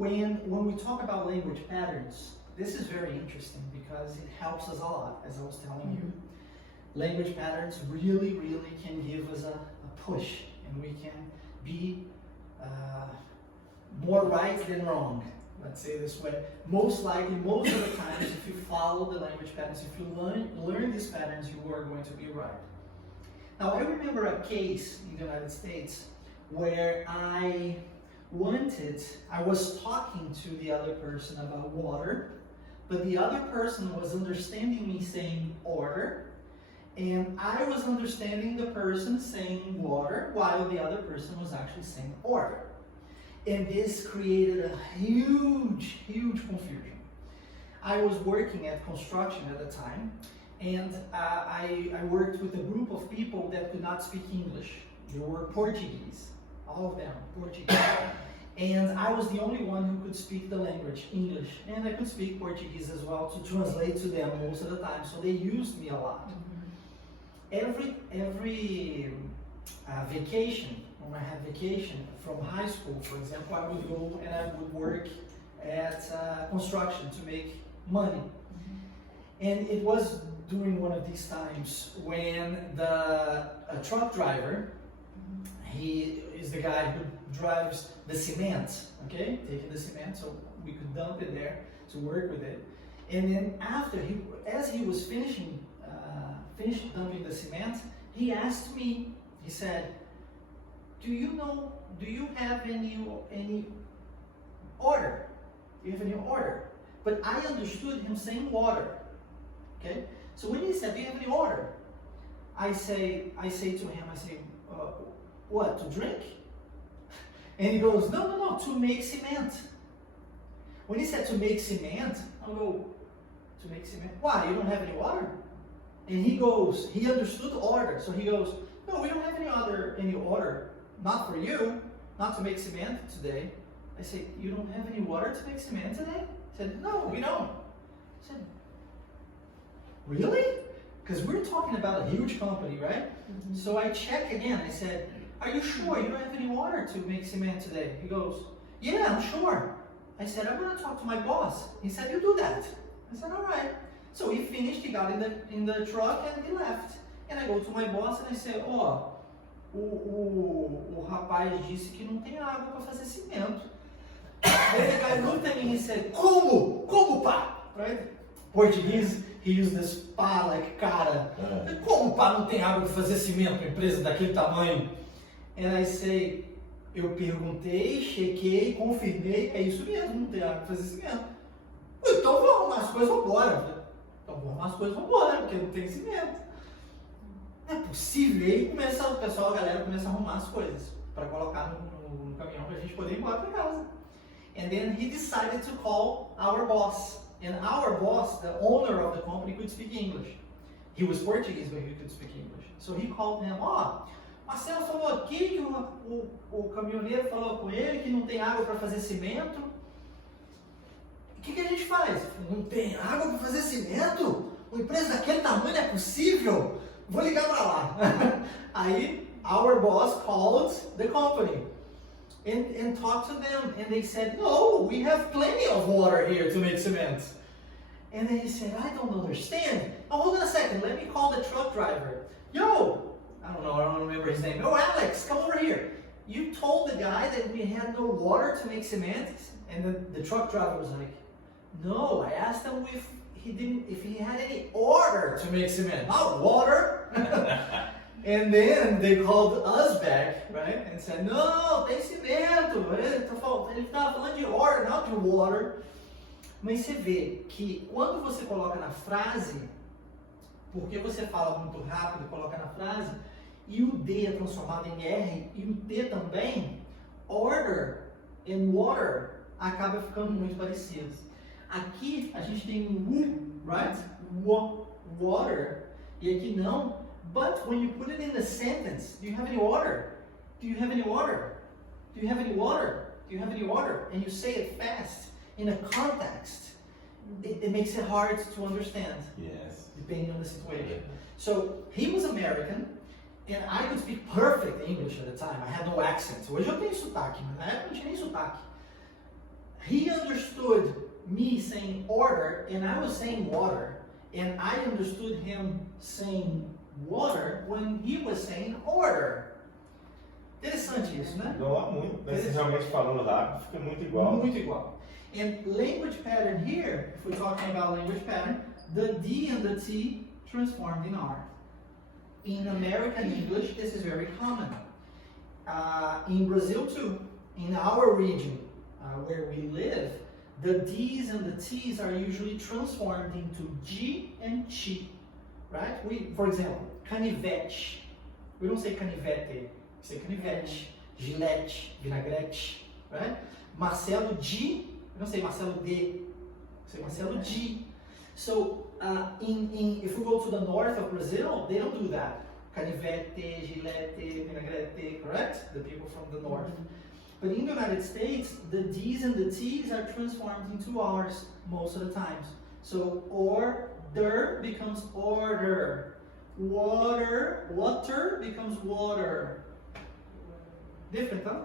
when we talk about language patterns, this is very interesting because it helps us a lot, as I was telling you. Language patterns really, really can give us a push, and we can be more right than wrong, let's say this way. Most likely, most of the times, if you follow the language patterns, if you learn these patterns, you are going to be right. Now, I remember a case in the United States where I was talking to the other person about water, but the other person was understanding me saying order, and I was understanding the person saying water while the other person was actually saying order. And this created a huge, huge confusion. I was working at construction at the time, and I worked with a group of people that could not speak English. They were Portuguese, all of them, Portuguese. And I was the only one who could speak the language, English, and I could speak Portuguese as well to translate to them most of the time, so they used me a lot. Every vacation, when I had vacation from high school, for example, I would go and I would work at construction to make money. And it was during one of these times when a truck driver, he is the guy who drives the cement, okay? Taking the cement, so we could dump it there to work with it. And then as he was finished dumping the cement, he asked me, he said, do you have any order? Do you have any order? But I understood him saying water, okay? So when he said, do you have any order? I say to him, what, to drink? And he goes, no, to make cement. When he said to make cement, I'll go, to make cement? Why, you don't have any water? And he goes, he understood order, so he goes, no, we don't have any order, not for you, not to make cement today. I say, you don't have any water to make cement today? He said, no, we don't. I said, really? Because we're talking about a huge company, right? So I check again, I said, are you sure you don't have any water to make cement today? He goes, yeah, I'm sure. I said, I'm going to talk to my boss. He said, you do that. I said, all right. So he finished, he got in the truck and he left. And I go to my boss and I say, ó, o rapaz disse que não tem água para fazer cimento. Then the guy looked at me and he said, como? Como, pá? Right? Portuguese, he used this pá, like cara. Como, pá, não tem água para fazer cimento para empresa daquele tamanho? And I say, eu perguntei, chequei, confirmei, é isso mesmo, não tem água para fazer cimento. Então vou arrumar as coisas, vamos embora. Então vou arrumar as coisas, vamos embora, porque não tem cimento. Não é possível. E aí começa, o pessoal, a galera começa a arrumar as coisas para colocar no caminhão para a gente poder ir embora para casa. And then he decided to call our boss. And our boss, the owner of the company, could speak English. He was Portuguese, but he could speak English. So he called him, ó, Marcelo falou aqui que o caminhoneiro falou com ele que não tem água para fazer cimento. O que a gente faz? Não tem água para fazer cimento? Uma empresa daquele tamanho não é possível? Vou ligar para lá. Aí, our boss called the company and talked to them, and they said, no, we have plenty of water here to make cement. And then he said, I don't understand. Oh, hold on a second, let me call the truck driver. Yo, I don't remember his name. Oh, Alex, come over here. You told the guy that we had no water to make cement? And the truck driver was like, no, I asked him if he had any order to make cement, not water. And then they called us back, right, and said, no, tem cimento, ele estava falando de order, not de water. Mas você vê que quando você coloca na frase, porque você fala muito rápido, coloca na frase, e o D é transformado em R, e o T também, order and water acaba ficando muito parecido. Aqui a gente tem um right? Water, e aqui não. But when you put it in the sentence, do you have any water? Do you have any water? Do you have any water? Do you have any water? And you say it fast in a context, it makes it hard to understand. Yes. Depending on the situation. So he was American, and I could speak perfect English at the time. I had no accent. Hoje eu tenho sotaque, mas na época não tinha nem sotaque. he understood me saying order, and I was saying water, and I understood him saying water when he was saying order. Interessante isso, né? Não, muito. Realmente falando rápido, fica muito igual. Muito igual. And language pattern here, if we're talking about language pattern, the D and the T transformed in R. In American English, this is very common. In Brazil too, in our region where we live, the D's and the T's are usually transformed into G and Chi, right? For example, canivete. We don't say canivete, we say canivete, gilete, vinagrete, right? Marcelo G, we don't say Marcelo D, we say Marcelo G. So if we go to the north of Brazil, they don't do that. Canivete, gilete, vinagrete, correct? The people from the north. But in the United States, the D's and the T's are transformed into R's most of the times. So order becomes order. Water becomes water. Different, huh?